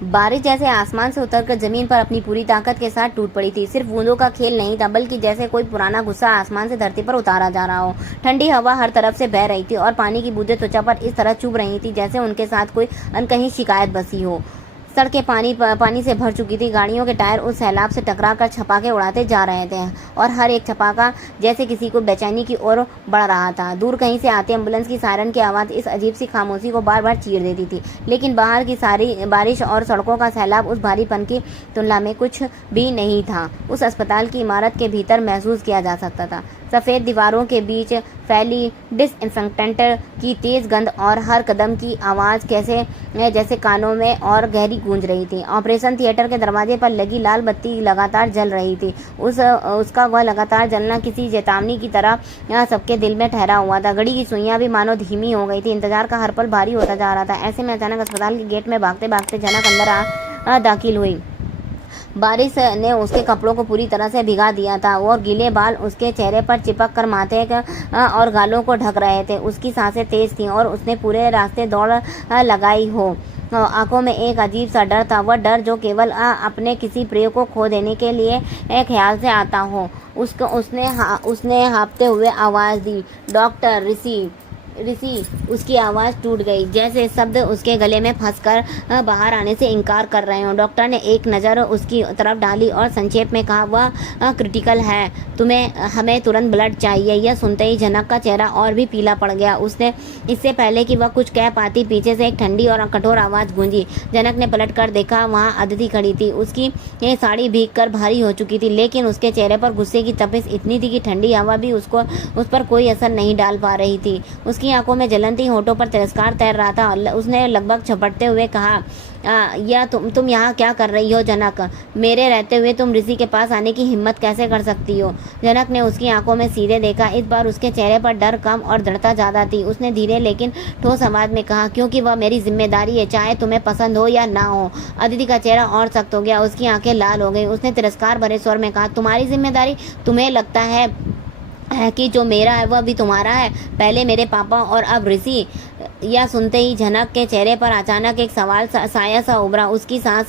बारिश जैसे आसमान से उतरकर जमीन पर अपनी पूरी ताकत के साथ टूट पड़ी थी। सिर्फ बूंदों का खेल नहीं था, बल्कि जैसे कोई पुराना गुस्सा आसमान से धरती पर उतारा जा रहा हो। ठंडी हवा हर तरफ से बह रही थी और पानी की बूंदें त्वचा पर इस तरह चुभ रही थी जैसे उनके साथ कोई अनकही शिकायत बसी हो। सड़कें पानी से भर चुकी थी। गाड़ियों के टायर उस सैलाब से टकराकर छपाके उड़ाते जा रहे थे और हर एक छपाका जैसे किसी को बेचैनी की ओर बढ़ रहा था। दूर कहीं से आती एम्बुलेंस की सायरन की आवाज़ इस अजीब सी खामोशी को बार बार चीर देती थी। लेकिन बाहर की सारी बारिश और सड़कों का सैलाब उस भारीपन की तुलना में कुछ भी नहीं था। उस अस्पताल की इमारत के भीतर महसूस किया जा सकता था। सफ़ेद दीवारों के बीच फैली डिसइंफेक्टेंट की तेज़ गंध और हर कदम की आवाज़ जैसे कानों में और गहरी गूंज रही थी। ऑपरेशन थिएटर के दरवाजे पर लगी लाल बत्ती लगातार जल रही थी। उसका वह लगातार जलना किसी चेतावनी की तरह सबके दिल में ठहरा हुआ था। घड़ी की सुइयां भी मानो धीमी हो गई थी। इंतजार का हर पल भारी होता जा रहा था। ऐसे में अचानक अस्पताल के गेट में भागते भागते जनक अंदर दाखिल हुई। बारिश ने उसके कपड़ों को पूरी तरह से भिगा दिया था और गीले बाल उसके चेहरे पर चिपक कर माथे और गालों को ढक रहे थे। उसकी सांसें तेज थीं और उसने पूरे रास्ते दौड़ लगाई हो। आंखों में एक अजीब सा डर था, वह डर जो केवल अपने किसी प्रिय को खो देने के लिए ख्याल से आता हो। उसने हाँफते हुए आवाज़ दी, डॉक्टर ऋषि। उसकी आवाज़ टूट गई, जैसे शब्द उसके गले में फंसकर बाहर आने से इनकार कर रहे हों। डॉक्टर ने एक नज़र उसकी तरफ डाली और संक्षेप में कहा, वह क्रिटिकल है, हमें तुरंत ब्लड चाहिए। यह सुनते ही जनक का चेहरा और भी पीला पड़ गया। इससे पहले कि वह कुछ कह पाती, पीछे से एक ठंडी और कठोर आवाज़ गूंजी। जनक ने पलट कर देखा, वहाँ अदिति खड़ी थी। उसकी ये साड़ी भीग कर भारी हो चुकी थी, लेकिन उसके चेहरे पर गुस्से की तपिश इतनी थी कि ठंडी हवा भी उस पर कोई असर नहीं डाल पा रही थी। उसकी आंखों में जलन थी, होठों पर तिरस्कार तैर रहा था। उसने लगभग झपटते हुए कहा, या तुम यहाँ क्या कर रही हो जनक? मेरे रहते हुए तुम ऋषि के पास आने की हिम्मत कैसे कर सकती हो? जनक ने उसकी आंखों में सीधे देखा। इस बार उसके चेहरे पर डर कम और दृढ़ता ज़्यादा थी। उसने धीरे लेकिन ठोस आवाज में कहा, क्योंकि वह मेरी जिम्मेदारी है, चाहे तुम्हें पसंद हो या ना हो। अदिति का चेहरा और सख्त हो गया, उसकी आंखें लाल हो गई। उसने तिरस्कार भरे स्वर में कहा, तुम्हारी जिम्मेदारी? तुम्हें लगता है कि जो मेरा है वह भी तुम्हारा है? पहले मेरे पापा और अब ऋषि। यह सुनते ही जनक के चेहरे पर अचानक एक सवाल साया सा उभरा। उसकी सांस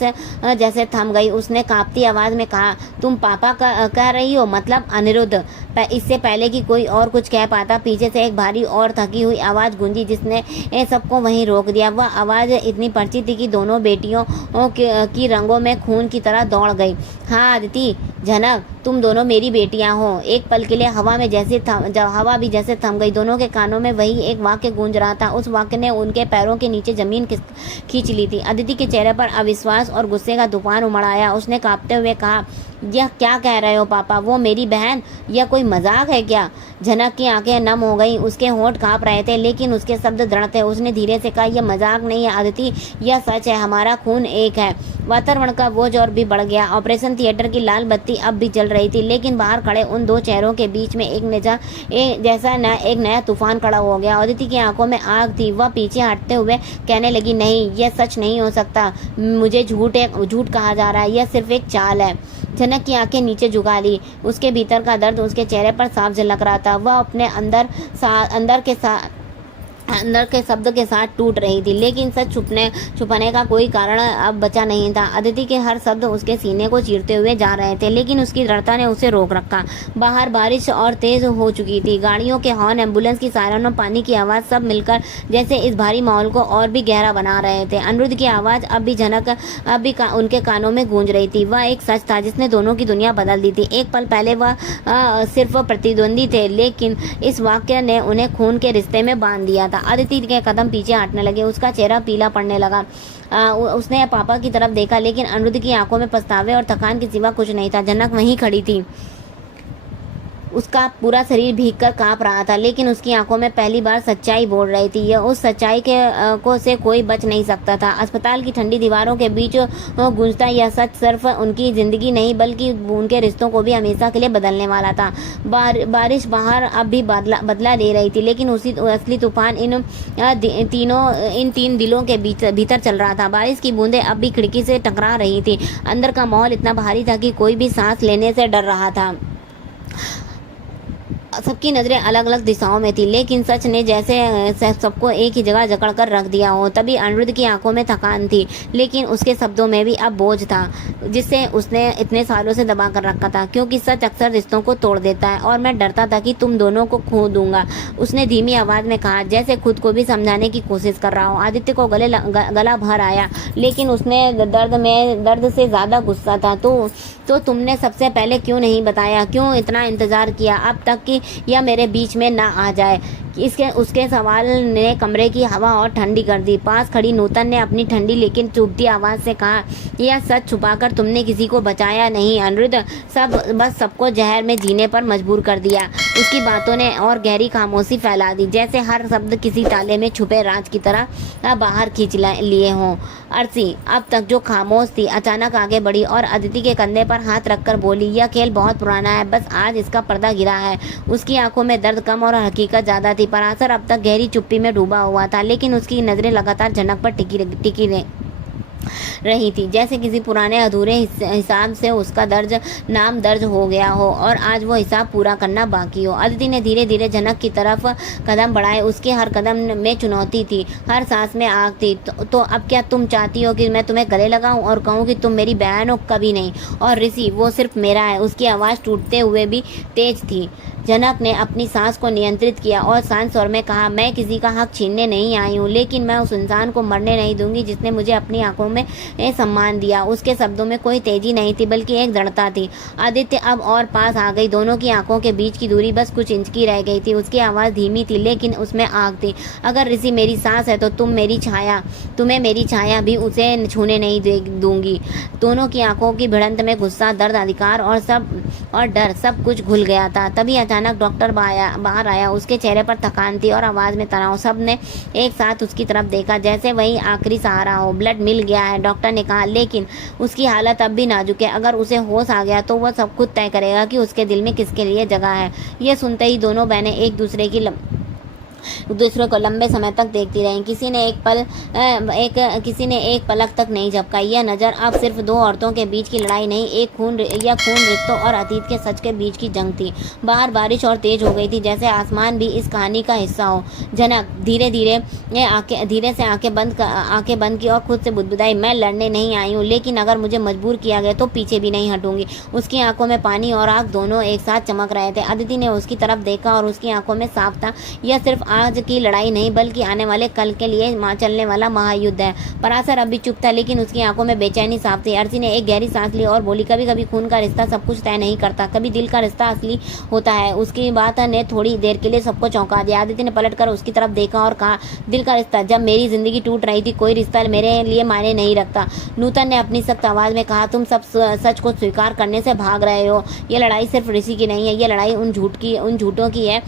जैसे थम गई। उसने कांपती आवाज़ में कहा, तुम पापा कह रही हो? मतलब अनिरुद्ध। इससे पहले कि कोई और कुछ कह पाता, पीछे से एक भारी और थकी हुई आवाज़ गूंजी जिसने सबको वहीं रोक दिया। वह आवाज़ इतनी परिचित थी कि दोनों बेटियों की रंगों में खून की तरह दौड़ गई। हाँ अदिति, जनक, तुम दोनों मेरी बेटियां हो। एक पल के लिए हवा भी जैसे थम गई। दोनों के कानों में वही एक वाक्य गूंज रहा था। उस वाक्य ने उनके पैरों के नीचे जमीन खींच ली थी। अदिति के चेहरे पर अविश्वास और गुस्से का तूफान उमड़ आया। उसने कांपते हुए कहा, यह क्या कह रहे हो पापा? वो मेरी बहन? यह कोई मजाक है क्या? जनक की आंखें नम हो गईं। उसके होंठ कांप रहे थे, लेकिन उसके शब्द दृढ़ थे। उसने धीरे से कहा, यह मजाक नहीं है अदिति, यह सच है। हमारा खून एक है। वातावरण का बोझ और भी बढ़ गया। ऑपरेशन थिएटर की लाल बत्ती अब भी जल रही थी, लेकिन बाहर खड़े उन दो चेहरों के बीच में एक नया तूफान खड़ा हो गया। अदिति की आंखों में आग थी। वह पीछे हटते हुए कहने लगी, नहीं, यह सच नहीं हो सकता। मुझे झूठ कहा जा रहा है। यह सिर्फ एक चाल है। जनक की आंखें नीचे झुका ली। उसके भीतर का दर्द उसके चेहरे पर साफ झलक रहा था। वह अपने अंदर के शब्द के साथ टूट रही थी, लेकिन सच छुपाने का कोई कारण अब बचा नहीं था। अदिति के हर शब्द उसके सीने को चीरते हुए जा रहे थे, लेकिन उसकी दृढ़ता ने उसे रोक रखा। बाहर बारिश और तेज हो चुकी थी। गाड़ियों के हॉर्न, एम्बुलेंस की सायरन और पानी की आवाज़ सब मिलकर जैसे इस भारी माहौल को और भी गहरा बना रहे थे। अनिरुद्ध की आवाज़ अब भी उनके कानों में गूंज रही थी। वह एक सच था जिसने दोनों की दुनिया बदल दी थी। एक पल पहले वह सिर्फ प्रतिद्वंदी थे, लेकिन इस वाक्य ने उन्हें खून के रिश्ते में बांध दिया था। अदिति के कदम पीछे हटने लगे। उसका चेहरा पीला पड़ने लगा। उसने पापा की तरफ देखा, लेकिन अनिरुद्ध की आंखों में पछतावे और थकान के सिवा कुछ नहीं था। जनक वहीं खड़ी थी। उसका पूरा शरीर भीगकर कांप रहा था, लेकिन उसकी आंखों में पहली बार सच्चाई बोल रही थी। यह उस सच्चाई से कोई बच नहीं सकता था। अस्पताल की ठंडी दीवारों के बीच गूंजता यह सच सिर्फ उनकी जिंदगी नहीं, बल्कि उनके रिश्तों को भी हमेशा के लिए बदलने वाला था। बारिश बाहर अब भी बदला ले रही थी, लेकिन उसी असली तूफान इन तीन दिलों के भीतर चल रहा था। बारिश की बूंदें अब भी खिड़की से टकरा रही थी। अंदर का माहौल इतना भारी था कि कोई भी सांस लेने से डर रहा था। सबकी नजरें अलग अलग दिशाओं में थी, लेकिन सच ने जैसे सबको एक ही जगह जकड़ कर रख दिया हो। तभी अनिरुद्ध की आंखों में थकान थी, लेकिन उसके शब्दों में भी अब बोझ था, जिसे उसने इतने सालों से दबा कर रखा था। क्योंकि सच अक्सर रिश्तों को तोड़ देता है, और मैं डरता था कि तुम दोनों को खो दूंगा, उसने धीमी आवाज में कहा, जैसे खुद को भी समझाने की कोशिश कर रहा हो। आदित्य को गला भर आया, लेकिन उसने दर्द से ज्यादा गुस्सा था। तो तुमने सबसे पहले क्यों नहीं बताया, क्यों इतना इंतजार किया अब तक कि यह मेरे बीच में ना आ जाए। उसके सवाल ने कमरे की हवा और ठंडी कर दी। पास खड़ी नूतन ने अपनी ठंडी लेकिन चुभती आवाज से कहा, यह सच छुपाकर तुमने किसी को बचाया नहीं अनिरुद्ध, बस सबको जहर में जीने पर मजबूर कर दिया। उसकी बातों ने और गहरी खामोशी फैला दी, जैसे हर शब्द किसी ताले में छुपे राज की तरह बाहर खींच लिए हों। अर्शी अब तक जो खामोश थी, अचानक आगे बढ़ी और अदिति के कंधे पर हाथ रखकर बोली, यह खेल बहुत पुराना है, बस आज इसका पर्दा गिरा है। उसकी आंखों में दर्द कम और हकीकत ज्यादा थी। पराशर अब तक गहरी चुप्पी में डूबा हुआ था, लेकिन उसकी नजरें लगातार जनक पर टिकी रही थी, जैसे किसी पुराने अधूरे हिसाब से उसका नाम दर्ज हो गया हो और आज वो हिसाब पूरा करना बाकी हो। अदिति ने धीरे धीरे जनक की तरफ कदम बढ़ाए। उसके हर कदम में चुनौती थी, हर सांस में आग थी। तो अब क्या तुम चाहती हो कि मैं तुम्हें गले लगाऊं और कहूं कि तुम मेरी बहन हो? कभी नहीं। और ऋषि वो सिर्फ मेरा है। उसकी आवाज टूटते हुए भी तेज थी। जनक ने अपनी सांस को नियंत्रित किया और शांत स्वर में कहा, मैं किसी का हक छीनने नहीं आई हूँ, लेकिन मैं उस इंसान को मरने नहीं दूंगी जिसने मुझे अपनी आंखों में सम्मान दिया। उसके शब्दों में कोई तेजी नहीं थी, बल्कि एक दृढ़ता थी। आदित्य अब और पास आ गई। दोनों की आंखों के बीच की दूरी बस कुछ इंच की रह गई थी। उसकी आवाज धीमी थी, लेकिन उसमें आग थी। अगर ऋषि मेरी सांस है तो तुम्हें मेरी छाया भी उसे छूने नहीं दूंगी। दोनों की आंखों की भिड़ंत में गुस्सा, दर्द, अधिकार और डर सब कुछ घुल गया था। तभी अचानक डॉक्टर बाहर आया। उसके चेहरे पर थकान थी और आवाज में तनाव। सब ने एक साथ उसकी तरफ देखा, जैसे वही आखिरी सहारा हो। ब्लड मिल गया है, डॉक्टर ने कहा, लेकिन उसकी हालत अब भी नाजुक है। अगर उसे होश आ गया तो वह सब खुद तय करेगा कि उसके दिल में किसके लिए जगह है। यह सुनते ही दोनों बहनें एक दूसरे को लंबे समय तक देखती रहीं। किसी ने एक पलक तक नहीं झपकाई। यह नजर अब सिर्फ दो औरतों के बीच की लड़ाई नहीं, एक खून रिश्तों और अतीत के सच के बीच की जंग थी। बाहर बारिश और तेज हो गई थी, जैसे आसमान भी इस कहानी का हिस्सा हो। जनक धीरे से आंखें बंद की और खुद से बुदबुदाई, मैं लड़ने नहीं आई हूँ, लेकिन अगर मुझे मजबूर किया गया तो पीछे भी नहीं हटूंगी। उसकी आंखों में पानी और आग दोनों एक साथ चमक रहे थे। अदिति ने उसकी तरफ देखा और उसकी आंखों में साफ था, यह सिर्फ आज की लड़ाई नहीं, बल्कि आने वाले कल के लिए चलने वाला महायुद्ध है। पराशर अभी चुप था, लेकिन उसकी आंखों में बेचैनी साफ थी। अर्शी ने एक गहरी सांस ली और बोली, कभी कभी खून का रिश्ता सब कुछ तय नहीं करता, कभी दिल का रिश्ता असली होता है। उसकी बात ने थोड़ी देर के लिए सबको चौंका दिया। आदित्य ने पलटकर उसकी तरफ देखा और कहा, दिल का रिश्ता? जब मेरी जिंदगी टूट रही थी, कोई रिश्ता मेरे लिए मायने नहीं रखता। नूतन ने अपनी सख्त आवाज में कहा, तुम सब सच को स्वीकार करने से भाग रहे हो। यह लड़ाई सिर्फ ऋषि की नहीं है, यह लड़ाई उन झूठों की है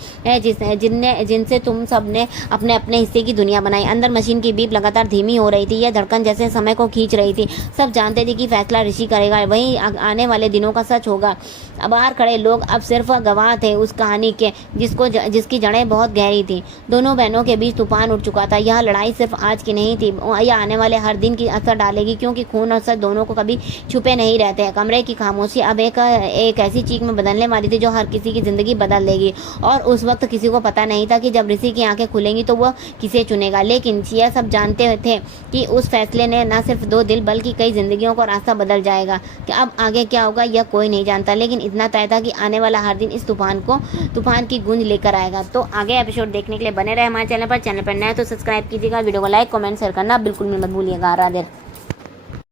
जिनसे तुम सब ने अपने अपने हिस्से की दुनिया बनाई। अंदर मशीन की बीप लगातार धीमी हो रही थी, यह धड़कन जैसे समय को खींच रही थी। सब जानते थे कि फैसला ऋषि करेगा, वही आने वाले दिनों का सच होगा। बाहर खड़े लोग अब सिर्फ गवाह थे उस कहानी के, जिसकी जड़ें बहुत गहरी थी। दोनों बहनों के बीच तूफान उठ चुका था। यह लड़ाई सिर्फ आज की नहीं थी, यह आने वाले हर दिन की असर डालेगी, क्योंकि खून और सच दोनों को कभी छुपे नहीं रहते हैं। कमरे की खामोशी अब एक ऐसी चीख में बदलने वाली थी जो हर किसी की जिंदगी बदल देगी। और उस वक्त किसी को पता नहीं था कि जब ऋषि की आंखें खुलेंगी तो वह किसे चुनेगा, लेकिन यह सब जानते थे कि उस फैसले ने न सिर्फ 2 दिल बल्कि कई जिंदगियों का रास्ता बदल जाएगा। कि अब आगे क्या होगा यह कोई नहीं जानता, लेकिन इतना तय था कि आने वाला हर दिन इस तूफान की गूंज लेकर आएगा। तो आगे एपिसोड देखने के लिए बने रहे हमारे चैनल पर नए तो सब्सक्राइब कीजिएगा, वीडियो को लाइक कमेंट शेयर करना बिल्कुल मत भूलिएगा। राधे।